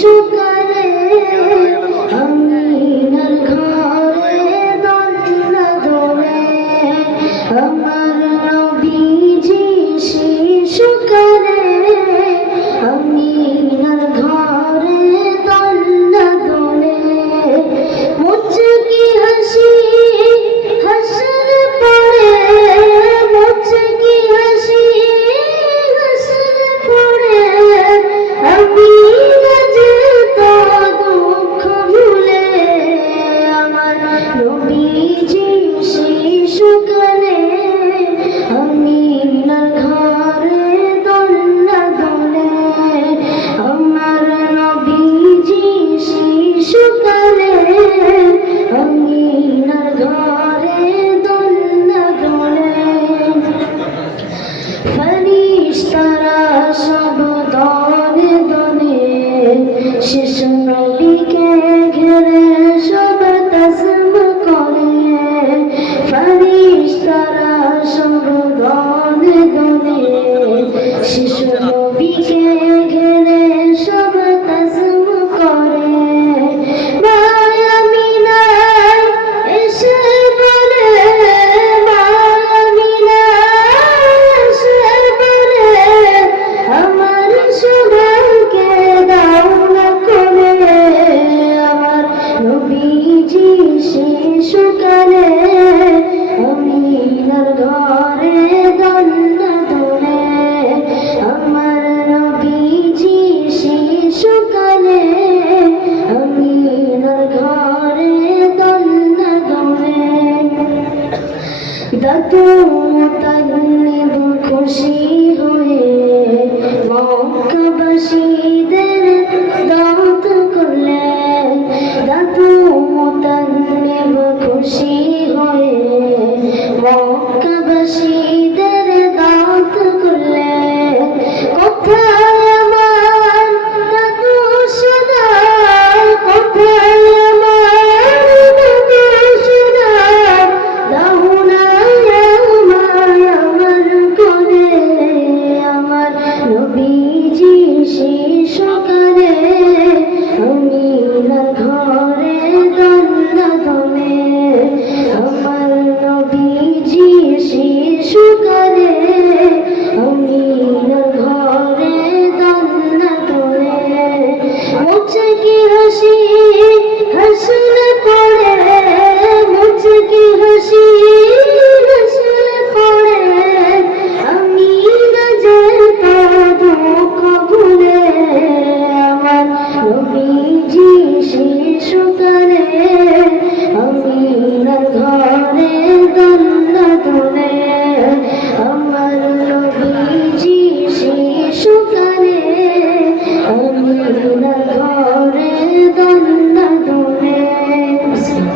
should be ফরিস্তারা সব দাদু